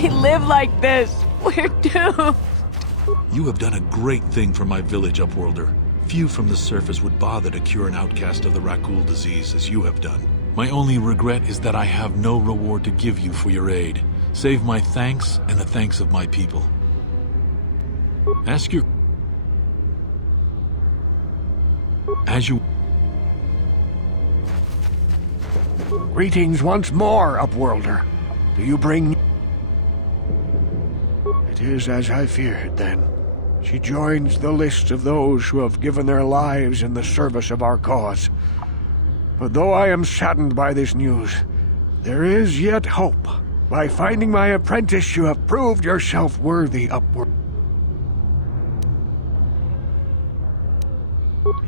we live like this, we're doomed. You have done a great thing for my village, Upworlder. Few from the surface would bother to cure an outcast of the Rakul disease as you have done. My only regret is that I have no reward to give you for your aid, save my thanks and the thanks of my people. Ask your... As you... Greetings once more, Upworlder. Do you bring... It is as I feared, then. She joins the list of those who have given their lives in the service of our cause. But though I am saddened by this news, there is yet hope. By finding my apprentice, you have proved yourself worthy, Upworlder.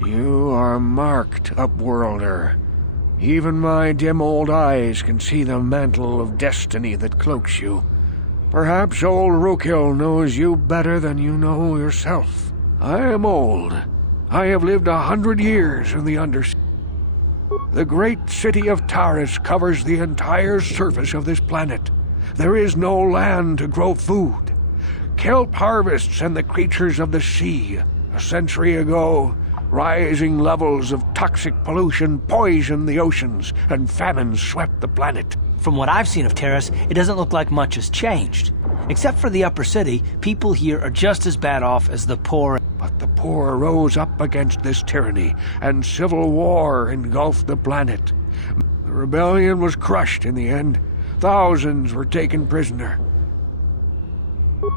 You are marked, Upworlder. Even my dim old eyes can see the mantle of destiny that cloaks you. Perhaps old Rukil knows you better than you know yourself. I am old. I have lived 100 years in the Undersea. The great city of Taris covers the entire surface of this planet. There is no land to grow food. Kelp harvests and the creatures of the sea. A century ago, rising levels of toxic pollution poisoned the oceans, and famine swept the planet. From what I've seen of Taris, it doesn't look like much has changed. Except for the upper city, people here are just as bad off as the poor. But the poor rose up against this tyranny, and civil war engulfed the planet. The rebellion was crushed in the end. Thousands were taken prisoner.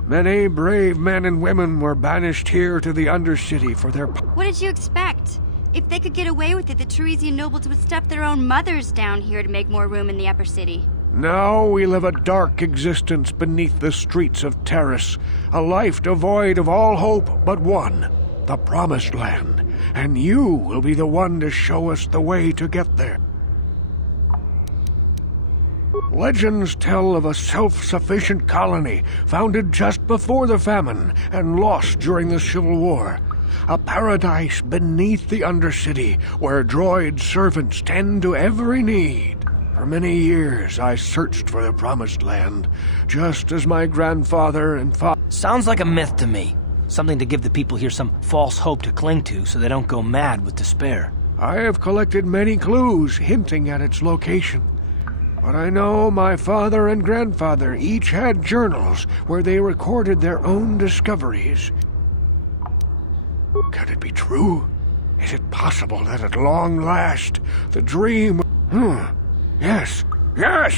Many brave men and women were banished here to the Undercity for their... What did you expect? If they could get away with it, the Tarisian nobles would stuff their own mothers down here to make more room in the upper city. Now we live a dark existence beneath the streets of Taris, a life devoid of all hope but one, the Promised Land, and you will be the one to show us the way to get there. Legends tell of a self-sufficient colony founded just before the famine and lost during the Civil War. A paradise beneath the Undercity where droid servants tend to every need. For many years I searched for the Promised Land, just as my grandfather and father... Sounds like a myth to me. Something to give the people here some false hope to cling to so they don't go mad with despair. I have collected many clues hinting at its location. But I know my father and grandfather each had journals where they recorded their own discoveries. Can it be true? Is it possible that at long last, the dream... Yes,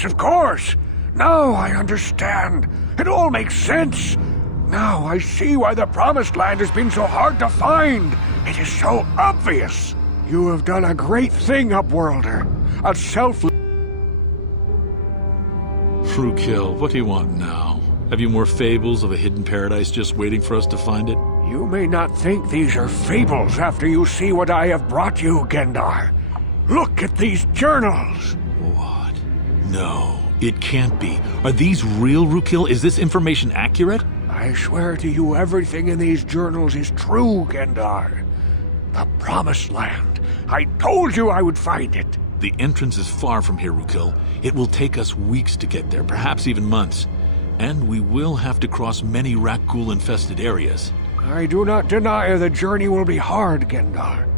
of course! Now I understand! It all makes sense! Now I see why the Promised Land has been so hard to find! It is so obvious! You have done a great thing, Upworlder. A selfless... Rukil, what do you want now? Have you more fables of a hidden paradise just waiting for us to find it? You may not think these are fables after you see what I have brought you, Gendar. Look at these journals! What? No, it can't be. Are these real, Rukil? Is this information accurate? I swear to you everything in these journals is true, Gendar. The Promised Land. I told you I would find it. The entrance is far from here, Rukil. It will take us weeks to get there, perhaps even months. And we will have to cross many Rakul-infested areas. I do not deny the journey will be hard, Gendar.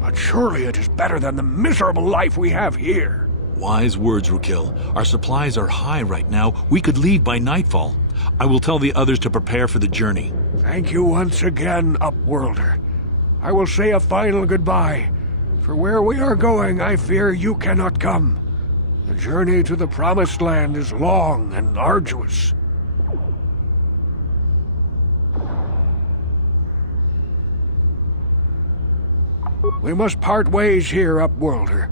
But surely it is better than the miserable life we have here. Wise words, Rukil. Our supplies are high right now. We could leave by nightfall. I will tell the others to prepare for the journey. Thank you once again, Upworlder. I will say a final goodbye. For where we are going, I fear you cannot come. The journey to the Promised Land is long and arduous. We must part ways here, Upworlder.